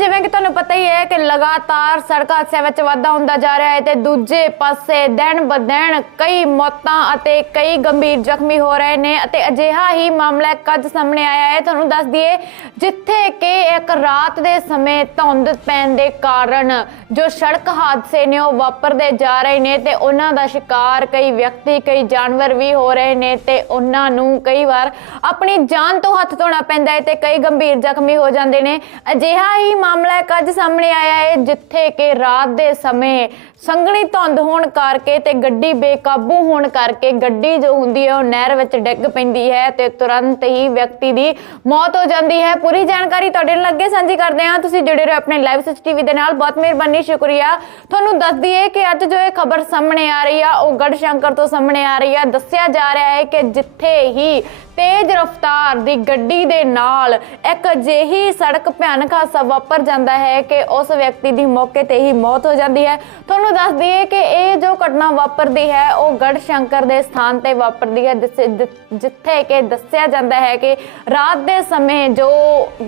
ਜਿਵੇਂ ਕਿ ਤੁਹਾਨੂੰ ਪਤਾ ਹੀ ਹੈ ਕਿ ਲਗਾਤਾਰ ਸੜਕ ਹਾਦਸਿਆਂ ਵਿੱਚ ਵਾਧਾ ਹੁੰਦਾ ਜਾ ਰਿਹਾ ਹੈ ਤੇ ਦੂਜੇ ਪਾਸੇ ਦਿਨ ਬ ਕਈ ਮੌਤਾਂ ਅਤੇ ਕਈ ਗੰਭੀਰ ਜ਼ਖਮੀ ਹੋ ਰਹੇ ਨੇ ਅਤੇ ਅਜਿਹਾ ਹੀ ਮਾਮਲਾ ਇੱਕ ਸਾਹਮਣੇ ਆਇਆ ਹੈ। ਤੁਹਾਨੂੰ ਦੱਸ ਦਈਏ, ਜਿੱਥੇ ਕਿ ਇੱਕ ਰਾਤ ਦੇ ਸਮੇਂ ਧੁੰਦ ਪੈਣ ਦੇ ਕਾਰਨ ਜੋ ਸੜਕ ਹਾਦਸੇ ਨੇ ਉਹ ਵਾਪਰਦੇ ਜਾ ਰਹੇ ਨੇ ਤੇ ਉਹਨਾਂ ਦਾ ਸ਼ਿਕਾਰ ਕਈ ਵਿਅਕਤੀ, ਕਈ ਜਾਨਵਰ ਵੀ ਹੋ ਰਹੇ ਨੇ ਤੇ ਉਹਨਾਂ ਨੂੰ ਕਈ ਵਾਰ ਆਪਣੀ ਜਾਨ ਤੋਂ ਹੱਥ ਧੋਣਾ ਪੈਂਦਾ ਹੈ ਤੇ ਕਈ ਗੰਭੀਰ ਜ਼ਖਮੀ ਹੋ ਜਾਂਦੇ ਨੇ। ਅਜਿਹਾ ਹੀ ਮਾਮਲਾ ਇੱਕ ਅੱਜ ਸਾਹਮਣੇ ਆਇਆ ਹੈ, ਜਿੱਥੇ ਕਿ ਰਾਤ ਦੇ ਸਮੇਂ ਸੰਘਣੀ ਧੁੰਦ ਹੋਣ ਕਰਕੇ ਤੇ ਗੱਡੀ ਬੇਕਾਬੂ ਹੋਣ ਕਰਕੇ ਗੱਡੀ ਜੋ ਹੁੰਦੀ ਹੈ, ਉਹ ਨਹਿਰ ਵਿੱਚ ਡਿੱਗ ਪੈਂਦੀ ਹੈ ਤੇ ਤੁਰੰਤ ਹੀ ਵਿਅਕਤੀ ਦੀ ਮੌਤ ਹੋ ਜਾਂਦੀ ਹੈ। ਪੂਰੀ ਜਾਣਕਾਰੀ ਤੁਹਾਡੇ ਨਾਲ ਅੱਗੇ ਸਾਂਝੀ ਕਰਦੇ ਹਾਂ। ਤੁਸੀਂ ਜੁੜੇ ਰਹੋ ਆਪਣੇ ਲਾਈਵ ਸਿਚ ਟੀਵੀ ਦੇ ਨਾਲ। ਬਹੁਤ ਮਿਹਰਬਾਨੀ, ਸ਼ੁਕਰੀਆ। ਤੁਹਾਨੂੰ ਦੱਸ ਦਈਏ ਕਿ ਅੱਜ ਜੋ ਇਹ ਖਬਰ ਸਾਹਮਣੇ ਆ ਰਹੀ ਆ, ਉਹ ਗੜ ਸ਼ੰਕਰ ਤੋਂ ਸਾਹਮਣੇ ਆ ਰਹੀ ਆ। ਦੱਸਿਆ ਜਾ ਰਿਹਾ ਹੈ ਕਿ ਜਿੱਥੇ ਹੀ ਤੇਜ਼ ਰਫ਼ਤਾਰ ਦੀ ਗੱਡੀ ਦੇ ਨਾਲ ਇੱਕ ਅਜਿਹੀ ਸੜਕ ਭਿਆਨਕ ਹਾਦਸਾ ਵਾਪਰ ਵਾਪਰ ਜਾਂਦਾ ਹੈ ਕਿ ਉਸ ਵਿਅਕਤੀ ਦੀ ਮੌਕੇ ਤੇ ਹੀ ਮੌਤ ਹੋ ਜਾਂਦੀ ਹੈ। ਤੁਹਾਨੂੰ ਦੱਸ ਦਈਏ ਕਿ ਇਹ ਜੋ ਘਟਨਾ ਵਾਪਰਦੀ ਹੈ, ਉਹ ਗੜ ਸ਼ੰਕਰ ਦੇ ਸਥਾਨ ਤੇ ਵਾਪਰਦੀ ਹੈ ਜਿੱਥੇ- ਜਿੱਥੇ ਕਿ ਦੱਸਿਆ ਜਾਂਦਾ ਹੈ ਕਿ ਰਾਤ ਦੇ ਸਮੇਂ ਜੋ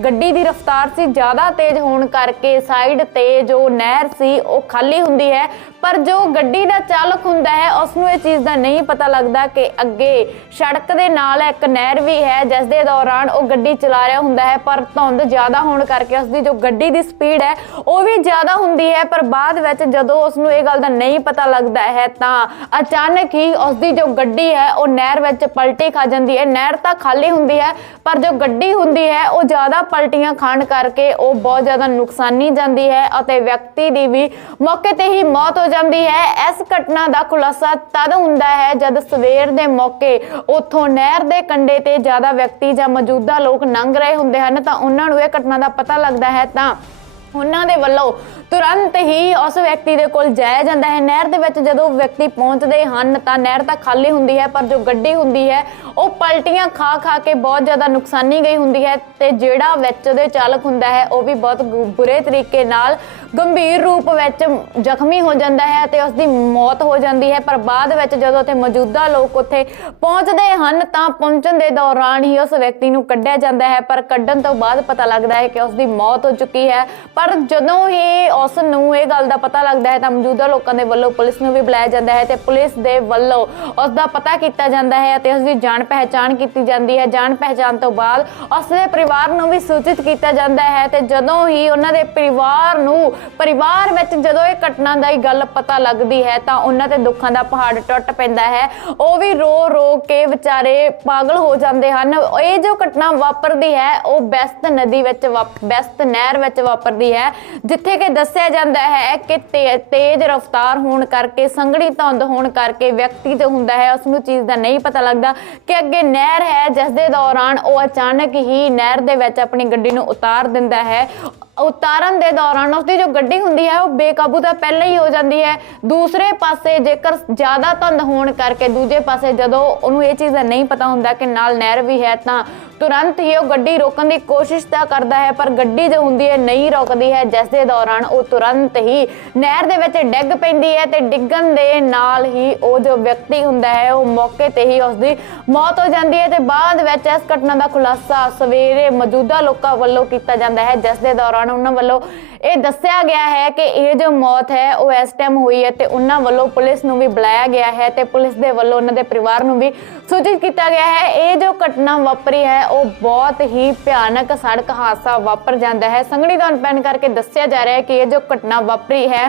ਗੱਡੀ ਦੀ ਰਫ਼ਤਾਰ ਸੀ, ਜ਼ਿਆਦਾ ਤੇਜ਼ ਹੋਣ ਕਰਕੇ ਸਾਈਡ ਤੇ ਜੋ ਨਹਿਰ ਸੀ, ਉਹ ਖਾਲੀ ਹੁੰਦੀ ਹੈ। ਪਰ ਜੋ ਗੱਡੀ ਦਾ ਚਾਲਕ ਹੁੰਦਾ ਹੈ, ਉਸ ਨੂੰ ਇਹ ਚੀਜ਼ ਦਾ ਨਹੀਂ ਪਤਾ ਲੱਗਦਾ ਕਿ ਅੱਗੇ ਸੜਕ ਦੇ ਨਾਲ ਇੱਕ ਨਹਿਰ ਵੀ ਹੈ, ਜਿਸ ਦੇ ਦੌਰਾਨ ਉਹ ਗੱਡੀ ਚਲਾ ਰਿਹਾ ਹੁੰਦਾ ਹੈ, ਪਰ ਧੁੰਦ ਜ਼ਿਆਦਾ ਹੋਣ ਕਰਕੇ ਉਸ ਦੀ ਜੋ ਗੱਡੀ ਦੀ ਸਪੀਡ ਹੈ, ਉਹ ਵੀ ਜ਼ਿਆਦਾ ਹੁੰਦੀ ਹੈ, ਪਰ ਬਾਅਦ ਵਿੱਚ ਜਦੋਂ ਉਸ ਨੂੰ ਇਹ ਗੱਲ ਦਾ ਨਹੀਂ ਪਤਾ ਲੱਗਦਾ ਹੈ, ਤਾਂ ਅਚਾਨਕ ਹੀ ਉਸ ਦੀ ਜੋ ਗੱਡੀ ਹੈ, ਉਹ ਨਹਿਰ ਵਿੱਚ ਪਲਟੀ ਖਾ ਜਾਂਦੀ ਹੈ। ਨਹਿਰ ਤਾਂ ਖਾਲੀ ਹੁੰਦੀ ਹੈ, ਪਰ ਜੋ ਗੱਡੀ ਹੁੰਦੀ ਹੈ, ਉਹ ਜ਼ਿਆਦਾ ਪਲਟੀਆਂ ਖਾਣ ਕਰਕੇ ਉਹ ਬਹੁਤ ਜ਼ਿਆਦਾ ਨੁਕਸਾਨੀ ਜਾਂਦੀ ਹੈ ਅਤੇ ਵਿਅਕਤੀ ਦੀ ਵੀ ਮੌਕੇ ਤੇ ਹੀ ਮੌਤ ਹੋ ਜਾਂਦੀ ਹੈ। ਇਸ ਘਟਨਾ ਦਾ ਖੁਲਾਸਾ ਤਦ ਹੁੰਦਾ ਹੈ ਜਦ ਸਵੇਰ ਦੇ ਮੌਕੇ ਉੱਥੋਂ ਨਹਿਰ ਦੇ ਕੰਢੇ ਤੇ ਜ਼ਿਆਦਾ ਵਿਅਕਤੀ ਜਾਂ ਮੌਜੂਦਾ ਲੋਕ ਲੰਘ ਰਹੇ ਹੁੰਦੇ ਹਨ, ਤਾਂ ਉਹਨਾਂ ਨੂੰ ਇਹ ਘਟਨਾ ਦਾ ਪਤਾ ਲੱਗਦਾ ਹੈ, ਤਾਂ ਉਹਨਾਂ ਦੇ ਵੱਲੋਂ ਤੁਰੰਤ ਹੀ ਉਸ ਵਿਅਕਤੀ ਦੇ ਕੋਲ ਜਾਇਆ ਜਾਂਦਾ ਹੈ। ਨਹਿਰ ਦੇ ਵਿੱਚ ਜਦੋਂ ਵਿਅਕਤੀ ਪਹੁੰਚਦੇ ਹਨ ਤਾਂ ਨਹਿਰ ਤਾਂ ਖਾਲੀ ਹੁੰਦੀ ਹੈ, ਪਰ ਜੋ ਗੱਡੀ ਹੁੰਦੀ ਹੈ, ਉਹ ਪਲਟੀਆਂ ਖਾ ਖਾ ਕੇ ਬਹੁਤ ਜ਼ਿਆਦਾ ਨੁਕਸਾਨੀ ਗਈ ਹੁੰਦੀ ਹੈ ਤੇ ਜਿਹੜਾ ਵਿੱਚ ਦੇ ਚਾਲਕ ਹੁੰਦਾ ਹੈ, ਉਹ ਵੀ ਬਹੁਤ ਬੁਰੇ ਤਰੀਕੇ ਨਾਲ ਗੰਭੀਰ ਰੂਪ ਵਿੱਚ ਜ਼ਖਮੀ ਹੋ ਜਾਂਦਾ ਹੈ ਤੇ ਉਸ ਦੀ ਮੌਤ ਹੋ ਜਾਂਦੀ ਹੈ। ਪਰ ਬਾਅਦ ਵਿੱਚ ਜਦੋਂ ਉੱਥੇ ਮੌਜੂਦਾ ਲੋਕ ਉੱਥੇ ਪਹੁੰਚਦੇ ਹਨ ਤਾਂ ਪਹੁੰਚਣ ਦੇ ਦੌਰਾਨ ਹੀ ਉਸ ਵਿਅਕਤੀ ਨੂੰ ਕੱਢਿਆ ਜਾਂਦਾ ਹੈ। ਪਰ ਕੱਢਣ ਤੋਂ ਬਾਅਦ ਪਤਾ ਲੱਗਦਾ ਹੈ ਕਿ ਉਸ ਦੀ ਮੌਤ ਹੋ ਚੁੱਕੀ ਹੈ। ਪਰ ਜਦੋਂ ਹੀ ਉਸ ਨੂੰ ਇਹ ਗੱਲ ਦਾ ਪਤਾ ਲੱਗਦਾ ਹੈ ਤਾਂ ਮੌਜੂਦਾ ਲੋਕਾਂ ਦੇ ਵੱਲੋਂ ਪੁਲਿਸ ਨੂੰ ਵੀ ਬੁਲਾਇਆ ਜਾਂਦਾ ਹੈ ਤੇ ਪੁਲਿਸ ਦੇ ਵੱਲੋਂ ਉਸ ਦਾ ਪਤਾ ਕੀਤਾ ਜਾਂਦਾ ਹੈ ਅਤੇ ਉਸ ਦੀ ਜਾਣ ਪਹਿਚਾਣ ਕੀਤੀ ਜਾਂਦੀ ਹੈ। ਜਾਣ ਪਹਿਚਾਣ ਤੋਂ ਬਾਅਦ ਉਸ ਦੇ ਪਰਿਵਾਰ ਨੂੰ ਵੀ ਸੂਚਿਤ ਕੀਤਾ ਜਾਂਦਾ ਹੈ ਤੇ ਜਦੋਂ ਹੀ ਉਹਨਾਂ ਦੇ ਪਰਿਵਾਰ ਨੂੰ, ਪਰਿਵਾਰ ਵਿੱਚ ਜਦੋਂ ਇਹ ਘਟਨਾ ਦਾ ਹੀ ਗੱਲ ਪਤਾ ਲੱਗਦੀ ਹੈ ਤਾਂ ਉਹਨਾਂ ਤੇ ਦੁੱਖਾਂ ਦਾ ਪਹਾੜ ਟੁੱਟ ਪੈਂਦਾ ਹੈ। ਉਹ ਵੀ ਰੋ ਰੋ ਕੇ ਵਿਚਾਰੇ ਪਾਗਲ ਹੋ ਜਾਂਦੇ ਹਨ। ਇਹ ਜੋ ਘਟਨਾ ਵਾਪਰਦੀ ਹੈ, ਉਹ ਬੈਸਤ ਨਦੀ ਵਿੱਚ ਵਾਪ- ਬੈਸਤ ਨਹਿਰ ਵਿੱਚ ਵਾਪਰਦੀ ਹੈ, ਜਿੱਥੇ ਕਿ ਦੱਸ ਦੱਸਿਆ ਜਾਂਦਾ ਹੈ ਕਿ ਤੇਜ਼ ਰਫ਼ਤਾਰ ਹੋਣ ਕਰਕੇ, ਸੰਘਣੀ ਧੁੰਦ ਹੋਣ ਕਰਕੇ ਵਿਅਕਤੀ ਜੋ ਹੁੰਦਾ ਹੈ ਉਸ ਨੂੰ ਚੀਜ਼ ਦਾ ਨਹੀਂ ਪਤਾ ਲੱਗਦਾ ਕਿ ਅੱਗੇ ਨਹਿਰ ਹੈ, ਜਿਸ ਦੇ ਦੌਰਾਨ ਉਹ ਅਚਾਨਕ ਹੀ ਨਹਿਰ ਦੇ ਵਿੱਚ ਆਪਣੀ ਗੱਡੀ ਨੂੰ ਉਤਾਰ ਦਿੰਦਾ ਹੈ। ਉਤਾਰਨ ਦੇ ਦੌਰਾਨ ਉਸਦੀ ਜੋ ਗੱਡੀ ਹੁੰਦੀ ਹੈ, ਉਹ ਬੇਕਾਬੂ ਤਾਂ ਪਹਿਲਾਂ ਹੀ ਹੋ ਜਾਂਦੀ ਹੈ। ਦੂਸਰੇ ਪਾਸੇ ਜੇਕਰ ਜ਼ਿਆਦਾ ਧੁੰਦ ਹੋਣ ਕਰਕੇ ਦੂਜੇ ਪਾਸੇ ਜਦੋਂ ਉਹਨੂੰ ਇਹ ਚੀਜ਼ ਨਹੀਂ ਪਤਾ ਹੁੰਦਾ ਕਿ ਨਾਲ ਨਹਿਰ ਵੀ ਹੈ, ਤਾਂ ਤੁਰੰਤ ਹੀ ਉਹ ਗੱਡੀ ਰੋਕਣ ਦੀ ਕੋਸ਼ਿਸ਼ ਤਾਂ ਕਰਦਾ ਹੈ, ਪਰ ਗੱਡੀ ਜੋ ਹੁੰਦੀ ਹੈ, ਨਹੀਂ ਰੁਕਦੀ ਹੈ। ਜਿਸ ਦੇ ਦੌਰਾਨ ਉਹ ਤੁਰੰਤ ਹੀ ਨਹਿਰ ਦੇ ਵਿੱਚ ਡਿੱਗ ਪੈਂਦੀ ਹੈ ਤੇ ਡਿੱਗਣ ਦੇ ਨਾਲ ਹੀ ਉਹ ਜੋ ਵਿਅਕਤੀ ਹੁੰਦਾ ਹੈ, ਉਹ ਮੌਕੇ ਤੇ ਹੀ ਉਸ ਦੀ ਮੌਤ ਹੋ ਜਾਂਦੀ ਹੈ ਤੇ ਬਾਅਦ ਵਿੱਚ ਇਸ ਘਟਨਾ ਦਾ ਖੁਲਾਸਾ ਸਵੇਰੇ ਮੌਜੂਦਾ ਲੋਕਾਂ ਵੱਲੋਂ ਕੀਤਾ ਜਾਂਦਾ ਹੈ। ਜਿਸ ਦੇ ਦੌਰਾਨ ਉਹਨਾਂ ਵੱਲੋਂ ਇਹ ਦੱਸਿਆ ਗਿਆ ਹੈ ਕਿ ਇਹ ਜੋ ਮੌਤ ਹੈ, ਉਹ ਇਸ ਟਾਈਮ ਹੋਈ ਹੈ ਤੇ ਉਹਨਾਂ ਵੱਲੋਂ ਪੁਲਿਸ ਨੂੰ ਵੀ ਬੁਲਾਇਆ ਗਿਆ ਹੈ ਤੇ ਪੁਲਿਸ ਦੇ ਵੱਲੋਂ ਉਹਨਾਂ ਦੇ ਪਰਿਵਾਰ ਨੂੰ ਵੀ ਸੂਚਿਤ ਕੀਤਾ ਗਿਆ ਹੈ। ਇਹ ਜੋ ਘਟਨਾ ਵਾਪਰੀ ਹੈ, ਉਹ ਬਹੁਤ ਹੀ ਭਿਆਨਕ ਸੜਕ ਹਾਦਸਾ ਵਾਪਰ ਜਾਂਦਾ ਹੈ। ਸੰਘਣੀ ਧੁੰਦ ਪੈਣ ਕਰਕੇ ਦੱਸਿਆ ਜਾ ਰਿਹਾ ਹੈ ਕਿ ਇਹ ਜੋ ਘਟਨਾ ਵਾਪਰੀ ਹੈ,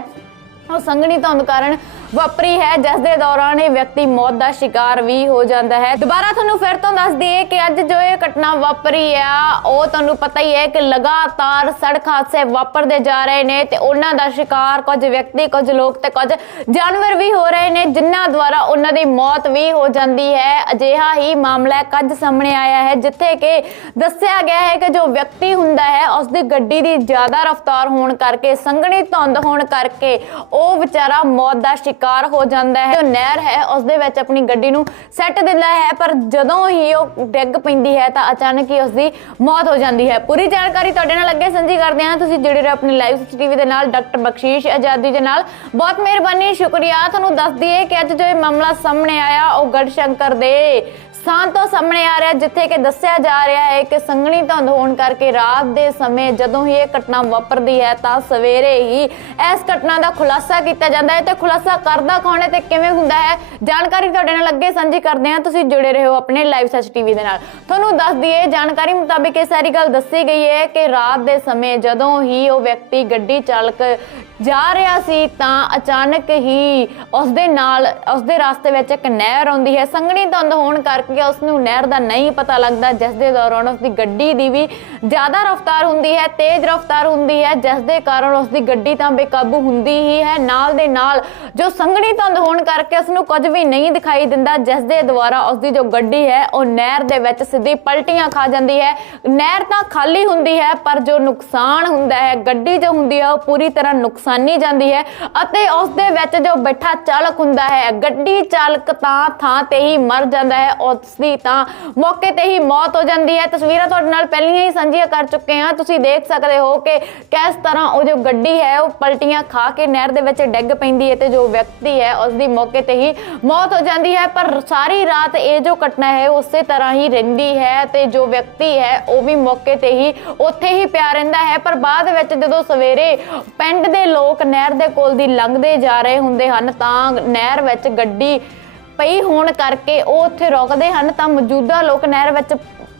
ਉਹ ਸੰਘਣੀ ਧੁੰਦ ਕਾਰਨ ਵਾਪਰੀ ਹੈ ਜਿਸ ਦੇ ਦੌਰਾਨ ਇਹ ਵਿਅਕਤੀ ਮੌਤ ਦਾ ਸ਼ਿਕਾਰ ਵੀ ਹੋ ਜਾਂਦਾ ਹੈ। ਦੁਬਾਰਾ ਤੁਹਾਨੂੰ ਫਿਰ ਤੋਂ ਦੱਸ ਦਈਏ ਕਿ ਅੱਜ ਜੋ ਇਹ ਘਟਨਾ ਵਾਪਰੀ ਆ, ਉਹ ਤੁਹਾਨੂੰ ਪਤਾ ਹੀ ਹੈ ਕਿ ਲਗਾਤਾਰ ਸੜਕ ਹਾਦਸੇ ਵਾਪਰਦੇ ਜਾ ਰਹੇ ਨੇ ਤੇ ਉਹਨਾਂ ਦਾ ਸ਼ਿਕਾਰ ਕੁਝ ਵਿਅਕਤੀ, ਕੁਝ ਲੋਕ ਤੇ ਕੁਝ ਜਾਨਵਰ ਵੀ ਹੋ ਰਹੇ ਨੇ, ਜਿਨ੍ਹਾਂ ਦੁਆਰਾ ਉਹਨਾਂ ਦੀ ਮੌਤ ਵੀ ਹੋ ਜਾਂਦੀ ਹੈ। ਅਜਿਹਾ ਹੀ ਮਾਮਲਾ ਇੱਕ ਅੱਜ ਸਾਹਮਣੇ ਆਇਆ ਹੈ, ਜਿੱਥੇ ਕਿ ਦੱਸਿਆ ਗਿਆ ਹੈ ਕਿ ਜੋ ਵਿਅਕਤੀ ਹੁੰਦਾ ਹੈ ਉਸ ਦੀ ਗੱਡੀ ਦੀ ਜ਼ਿਆਦਾ ਰਫ਼ਤਾਰ ਹੋਣ ਕਰਕੇ, ਸੰਘਣੀ ਧੁੰਦ ਹੋਣ ਕਰਕੇ ਉਹ ਵਿਚਾਰਾ ਮੌਤ ਦਾ ਸ਼ਿਕਾਰ ਹੋ ਜਾਂਦਾ ਹੈ। ਜੋ ਨਹਿਰ ਹੈ ਉਸ ਦੇ ਵਿੱਚ ਆਪਣੀ ਗੱਡੀ ਨੂੰ ਸੈੱਟ ਦਿੰਦਾ ਹੈ। ਪਰ ਜਦੋਂ ਹੀ ਉਹ ਡਿੱਗ ਪੈਂਦੀ ਹੈ, ਤਾਂ ਅਚਾਨਕ ਹੀ ਉਸ ਦੀ ਮੌਤ ਹੋ ਜਾਂਦੀ ਹੈ। ਪੂਰੀ ਜਾਣਕਾਰੀ ਤੁਹਾਡੇ ਨਾਲ ਅੱਗੇ ਸਾਂਝੀ ਕਰਦੇ ਹਾਂ। ਤੁਸੀਂ ਜੁੜੇ ਰਹੋ ਆਪਣੀ ਲਾਈਵ ਟੀਵੀ ਦੇ ਨਾਲ। ਡਾਕਟਰ ਬਖਸ਼ੀਸ਼ ਆਜ਼ਾਦੀ ਦੇ ਨਾਲ। ਬਹੁਤ ਮਿਹਰਬਾਨੀ, ਸ਼ੁਕਰੀਆ। ਤੁਹਾਨੂੰ ਦੱਸ ਦਈਏ ਕਿ ਅੱਜ ਜੋ ਇਹ ਮਾਮਲਾ ਸਾਹਮਣੇ ਆਇਆ, ਉਹ ਗੜਸ਼ੰਕਰ ਦੇ ਸਥਾਨ ਤੋਂ ਸਾਹਮਣੇ ਆ ਰਿਹਾ, ਜਿੱਥੇ ਕਿ ਦੱਸਿਆ ਜਾ ਰਿਹਾ ਹੈ ਕਿ ਸੰਘਣੀ ਧੁੰਦ ਹੋਣ ਕਰਕੇ ਰਾਤ ਦੇ ਸਮੇਂ ਜਦੋਂ ਹੀ ਇਹ ਘਟਨਾ ਵਾਪਰਦੀ ਹੈ, ਤਾਂ ਸਵੇਰੇ ਹੀ ਇਸ ਘਟਨਾ ਦਾ ਖੁਲਾਸਾ ਕੀਤਾ ਜਾਂਦਾ ਹੈ ਤੇ ਖੁਲਾਸਾ ਕਰਦਾ ਕੌਣ ਹੈ ਤੇ ਕਿਵੇਂ ਹੁੰਦਾ ਹੈ? ਜਾਣਕਾਰੀ ਤੁਹਾਡੇ ਨਾਲ ਅੱਗੇ ਸਾਂਝੀ ਕਰਦੇ ਹਾਂ। ਤੁਸੀਂ ਜੁੜੇ ਰਹੋ ਆਪਣੇ ਲਾਈਵ ਸੱਚ ਟੀਵੀ ਦੇ ਨਾਲ। ਤੁਹਾਨੂੰ ਦੱਸ ਦਈਏ, ਜਾਣਕਾਰੀ ਮੁਤਾਬਿਕ ਇਹ ਸਾਰੀ ਗੱਲ ਦੱਸੀ ਗਈ ਹੈ ਕਿ ਰਾਤ ਦੇ ਸਮੇਂ ਜਦੋਂ ਹੀ ਉਹ ਵਿਅਕਤੀ ਗੱਡੀ ਚਾਲਕ ਜਾ ਰਿਹਾ ਸੀ, ਤਾਂ ਅਚਾਨਕ ਹੀ ਉਸ ਦੇ ਨਾਲ ਉਸ ਦੇ ਰਸਤੇ ਵਿੱਚ ਇੱਕ ਨਹਿਰ ਆਉਂਦੀ ਹੈ। ਸੰਘਣੀ ਧੁੰਦ ਹੋਣ ਕਰਕੇ ਉਸ ਨੂੰ ਨਹਿਰ ਦਾ ਨਹੀਂ ਪਤਾ ਲੱਗਦਾ, ਜਿਸ ਦੇ ਦੌਰਾਨ ਉਸ ਦੀ ਗੱਡੀ ਦੀ ਵੀ ਜ਼ਿਆਦਾ ਰਫ਼ਤਾਰ ਹੁੰਦੀ ਹੈ, ਤੇਜ਼ ਰਫ਼ਤਾਰ ਹੁੰਦੀ ਹੈ, ਜਿਸ ਦੇ ਕਾਰਨ ਉਸ ਦੀ ਗੱਡੀ ਤਾਂ ਬੇਕਾਬੂ ਹੁੰਦੀ ਹੀ ਹੈ। ਨਾਲ ਦੇ ਨਾਲ ਜੋ ਸੰਘਣੀ ਧੁੰਦ ਹੋਣ ਕਰਕੇ ਉਸ ਨੂੰ ਕੁਝ ਵੀ ਨਹੀਂ ਦਿਖਾਈ ਦਿੰਦਾ, ਜਿਸ ਦੇ ਦੁਆਰਾ ਉਸ ਦੀ ਜੋ ਗੱਡੀ ਹੈ, ਉਹ ਨਹਿਰ ਦੇ ਵਿੱਚ ਸਿੱਧੀ ਪਲਟੀਆਂ ਖਾ ਜਾਂਦੀ ਹੈ। ਨਹਿਰ ਤਾਂ ਖਾਲੀ ਹੁੰਦੀ ਹੈ, ਪਰ ਜੋ ਨੁਕਸਾਨ ਹੁੰਦਾ ਹੈ, ਗੱਡੀ ਜੋ ਹੁੰਦੀ ਹੈ, ਉਹ ਪੂਰੀ ਤਰ੍ਹਾਂ ਨੁਕਸਾਨੀ ਜਾਂਦੀ ਹੈ ਅਤੇ ਉਸ ਦੇ ਵਿੱਚ ਜੋ ਬੈਠਾ ਚਾਲਕ ਹੁੰਦਾ ਹੈ, ਗੱਡੀ ਚਾਲਕ ਤਾਂ ਥਾਂ ਤੇ ਹੀ ਮਰ ਜਾਂਦਾ ਹੈ ਉਸ ਦੀ ਤਾਂ ਮੌਕੇ ਤੇ ਹੀ ਮੌਤ ਹੋ ਜਾਂਦੀ ਹੈ। ਤਸਵੀਰਾਂ ਤੁਹਾਡੇ ਨਾਲ ਪਹਿਲੀਆਂ ਹੀ ਸਾਂਝੀਆਂ ਕਰ ਚੁੱਕੇ ਹਾਂ। ਤੁਸੀਂ ਦੇਖ ਸਕਦੇ ਹੋ ਕਿ ਕਿਸ ਤਰ੍ਹਾਂ ਉਹ ਜੋ ਗੱਡੀ ਹੈ, ਉਹ ਪਲਟੀਆਂ ਖਾ ਕੇ ਨਹਿਰ ਦੇ ਵਿੱਚ ਡਿੱਗ ਪੈਂਦੀ ਹੈ ਤੇ ਜੋ ਵਿਅਕਤੀ ਹੈ ਉਸ ਦੀ ਮੌਕੇ ਤੇ ਹੀ ਮੌਤ ਹੋ ਜਾਂਦੀ ਹੈ। ਪਰ ਸਾਰੀ ਰਾਤ ਇਹ ਜੋ ਘਟਨਾ ਹੈ ਉਸੇ ਤਰ੍ਹਾਂ ਹੀ ਰਹਿੰਦੀ ਹੈ ਤੇ ਜੋ ਵਿਅਕਤੀ ਹੈ, ਉਹ ਵੀ ਮੌਕੇ ਤੇ ਹੀ ਉੱਥੇ ਹੀ ਪਿਆ ਰਹਿੰਦਾ ਹੈ। ਪਰ ਬਾਅਦ ਵਿੱਚ ਜਦੋਂ ਸਵੇਰੇ ਪਿੰਡ ਦੇ ਲੋਕ ਨਹਿਰ ਦੇ ਕੋਲ ਦੀ ਲੰਘਦੇ ਜਾ ਰਹੇ ਹੁੰਦੇ ਹਨ, ਤਾਂ ਨਹਿਰ ਵਿੱਚ ਗੱਡੀ ਪਈ ਹੋਣ ਕਰਕੇ ਉਹ ਉੱਥੇ ਰੁਕਦੇ ਹਨ ਤਾਂ ਮੌਜੂਦਾ ਲੋਕ ਨਹਿਰ ਵਿੱਚ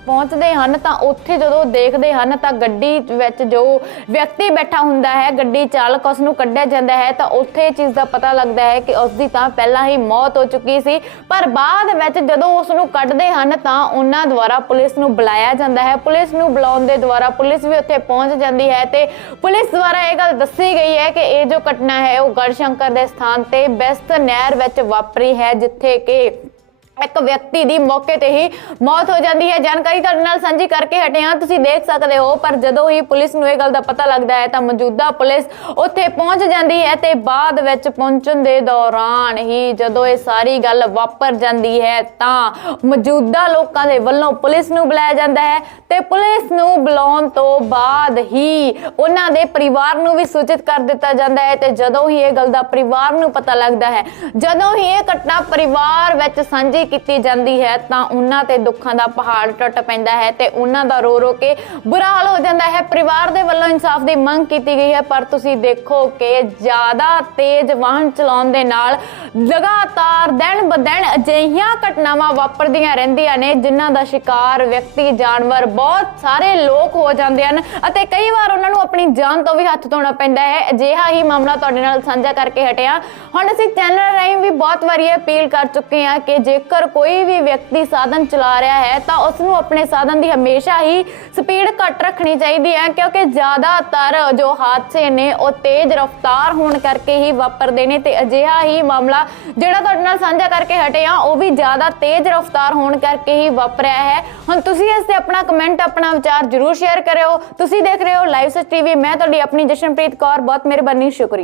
ਪਹੁੰਚਦੇ ਹਨ ਤਾਂ ਉੱਥੇ ਜਦੋਂ ਦੇਖਦੇ ਹਨ ਤਾਂ ਗੱਡੀ ਵਿੱਚ ਜੋ ਵਿਅਕਤੀ ਬੈਠਾ ਹੁੰਦਾ ਹੈ, ਗੱਡੀ ਚਾਲਕ ਉਸ ਨੂੰ ਕੱਢਿਆ ਜਾਂਦਾ ਹੈ ਤਾਂ ਉੱਥੇ ਚੀਜ਼ ਦਾ ਪਤਾ ਲੱਗਦਾ ਹੈ ਕਿ ਉਸ ਦੀ ਤਾਂ ਪਹਿਲਾਂ ਹੀ ਮੌਤ ਹੋ ਚੁੱਕੀ ਸੀ। ਪਰ ਬਾਅਦ ਵਿੱਚ ਜਦੋਂ ਉਸ ਨੂੰ ਕੱਢਦੇ ਹਨ ਤਾਂ ਉਹਨਾਂ ਦੁਆਰਾ ਪੁਲਿਸ ਨੂੰ ਬੁਲਾਇਆ ਜਾਂਦਾ ਹੈ। ਪੁਲਿਸ ਨੂੰ ਬੁਲਾਉਣ ਦੇ ਦੁਆਰਾ ਪੁਲਿਸ ਵੀ ਉੱਥੇ ਪਹੁੰਚ ਜਾਂਦੀ ਹੈ ਤੇ ਪੁਲਿਸ ਦੁਆਰਾ ਇਹ ਗੱਲ ਦੱਸੀ ਗਈ ਹੈ ਕਿ ਇਹ ਜੋ ਘਟਨਾ ਹੈ ਉਹ ਗੜਸ਼ੰਕਰ ਦੇ ਸਥਾਨ ਤੇ ਬੈਸਤ ਨਹਿਰ ਵਿੱਚ ਵਾਪਰੀ ਹੈ, ਜਿੱਥੇ ਕਿ ਇੱਕ ਵਿਅਕਤੀ ਦੀ ਮੌਕੇ ਤੇ ਹੀ ਮੌਤ ਹੋ ਜਾਂਦੀ ਹੈ। ਜਾਣਕਾਰੀ ਤੁਹਾਡੇ ਨਾਲ ਸਾਂਝੀ ਕਰਕੇ ਹਟੇ ਹਾਂ। ਤੁਸੀਂ ਦੇਖ ਸਕਦੇ ਹੋ, ਪਰ ਜਦੋਂ ਹੀ ਪੁਲਿਸ ਨੂੰ ਇਹ ਗੱਲ ਦਾ ਪਤਾ ਲੱਗਦਾ ਹੈ ਤਾਂ ਮੌਜੂਦਾ ਪੁਲਿਸ ਉੱਥੇ ਪਹੁੰਚ ਜਾਂਦੀ ਹੈ ਤੇ ਬਾਅਦ ਵਿੱਚ ਪਹੁੰਚਣ ਦੇ ਦੌਰਾਨ ਹੀ ਜਦੋਂ ਇਹ ਸਾਰੀ ਗੱਲ ਵਾਪਰ ਜਾਂਦੀ ਹੈ ਤਾਂ ਮੌਜੂਦਾ ਲੋਕਾਂ ਦੇ ਵੱਲੋਂ ਪੁਲਿਸ ਨੂੰ ਬੁਲਾਇਆ ਜਾਂਦਾ ਹੈ ਤੇ ਪੁਲਿਸ ਨੂੰ ਬੁਲਾਉਣ ਤੋਂ ਬਾਅਦ ਹੀ ਉਹਨਾਂ ਦੇ ਪਰਿਵਾਰ ਨੂੰ ਵੀ ਸੂਚਿਤ ਕਰ ਦਿੱਤਾ ਜਾਂਦਾ ਹੈ ਤੇ ਜਦੋਂ ਹੀ ਇਹ ਗੱਲ ਦਾ ਪਰਿਵਾਰ ਨੂੰ ਪਤਾ ਲੱਗਦਾ ਹੈ, ਜਦੋਂ ਹੀ ਇਹ ਘਟਨਾ ਪਰਿਵਾਰ ਵਿੱਚ ਸਾਂਝੀ ਕੀਤੀ ਜਾਂਦੀ ਹੈ ਤਾਂ ਉਹਨਾਂ ਤੇ ਦੁੱਖਾਂ ਦਾ ਪਹਾੜ ਟੁੱਟ ਪੈਂਦਾ ਹੈ ਤੇ ਉਹਨਾਂ ਦਾ ਰੋ ਰੋ ਕੇ ਬੁਰਾ ਹਾਲ ਹੋ ਜਾਂਦਾ ਹੈ। ਪਰਿਵਾਰ ਦੇ ਵੱਲੋਂ ਇਨਸਾਫ ਦੀ ਮੰਗ ਕੀਤੀ ਗਈ ਹੈ, ਪਰ ਤੁਸੀਂ ਦੇਖੋ ਕਿ ਜ਼ਿਆਦਾ ਤੇਜ਼ ਵਾਹਨ ਚਲਾਉਣ ਦੇ ਨਾਲ ਲਗਾਤਾਰ ਦਿਨ ਬਦਿਨ ਅਜਿਹੀਆਂ ਘਟਨਾਵਾਂ ਵਾਪਰਦੀਆਂ ਰਹਿੰਦੀਆਂ ਨੇ, ਜਿਨ੍ਹਾਂ ਦਾ ਸ਼ਿਕਾਰ ਵਿਅਕਤੀ, ਜਾਨਵਰ ਬਹੁਤ ਸਾਰੇ ਲੋਕ ਹੋ ਜਾਂਦੇ ਹਨ ਅਤੇ ਕਈ ਵਾਰ ਉਹਨਾਂ ਨੂੰ ਆਪਣੀ ਜਾਨ ਤੋਂ ਵੀ ਹੱਥ ਧੋਣਾ ਪੈਂਦਾ ਹੈ। ਅਜਿਹਾ ਹੀ ਮਾਮਲਾ ਤੁਹਾਡੇ ਨਾਲ ਸਾਂਝਾ ਕਰਕੇ ਹਟਿਆ। ਹੁਣ ਅਸੀਂ ਚੈਨਲ ਰਾਹੀਂ ਵੀ ਬਹੁਤ ਵਾਰੀ ਇਹ ਅਪੀਲ ਕਰ ਚੁੱਕੇ ਹਾਂ ਕਿ ਜੇਕਰ ਕੋਈ ਵੀ ਵਿਅਕਤੀ ਸਾਧਨ ਚਲਾ ਰਿਹਾ ਹੈ, ਤਾਂ ਉਸ ਨੂੰ ਆਪਣੇ ਸਾਧਨ ਦੀ ਹਮੇਸ਼ਾ ਹੀ ਸਪੀਡ ਘੱਟ ਰੱਖਣੀ ਚਾਹੀਦੀ ਹੈ, ਕਿਉਂਕਿ ਜ਼ਿਆਦਾਤਰ ਜੋ ਹਾਦਸੇ ਨੇ, ਉਹ ਤੇਜ਼ ਰਫ਼ਤਾਰ ਹੋਣ ਕਰਕੇ ਹੀ ਵਾਪਰਦੇ ਨੇ ਤੇ ਅਜਿਹਾ ਹੀ ਮਾਮਲਾ ਜਿਹੜਾ ਤੁਹਾਡੇ ਨਾਲ ਸਾਂਝਾ ਕਰਕੇ ਹਟੇ ਆ ਉਹ ਵੀ ਜ਼ਿਆਦਾ ਤੇਜ਼ ਰਫ਼ਤਾਰ ਹੋਣ ਕਰਕੇ ਹੀ ਵਾਪਰਿਆ ਹੈ। ਹੁਣ ਤੁਸੀਂ ਇਸ ਤੇ ਆਪਣਾ ਕਮੈਂਟ ਆਪਣਾ ਵਿਚਾਰ ਜਰੂਰ ਸ਼ੇਅਰ ਕਰਿਓ। ਤੁਸੀਂ ਦੇਖ ਰਹੇ ਹੋ ਲਾਈਵ ਸੱਚ ਟੀਵੀ ਮੈਂ ਤੁਹਾਡੀ ਆਪਣੀ ਜਸ਼ਨਪ੍ਰੀਤ ਕੌਰ। ਬਹੁਤ ਮਿਹਰਬਾਨੀ, ਸ਼ੁਕਰੀਆ।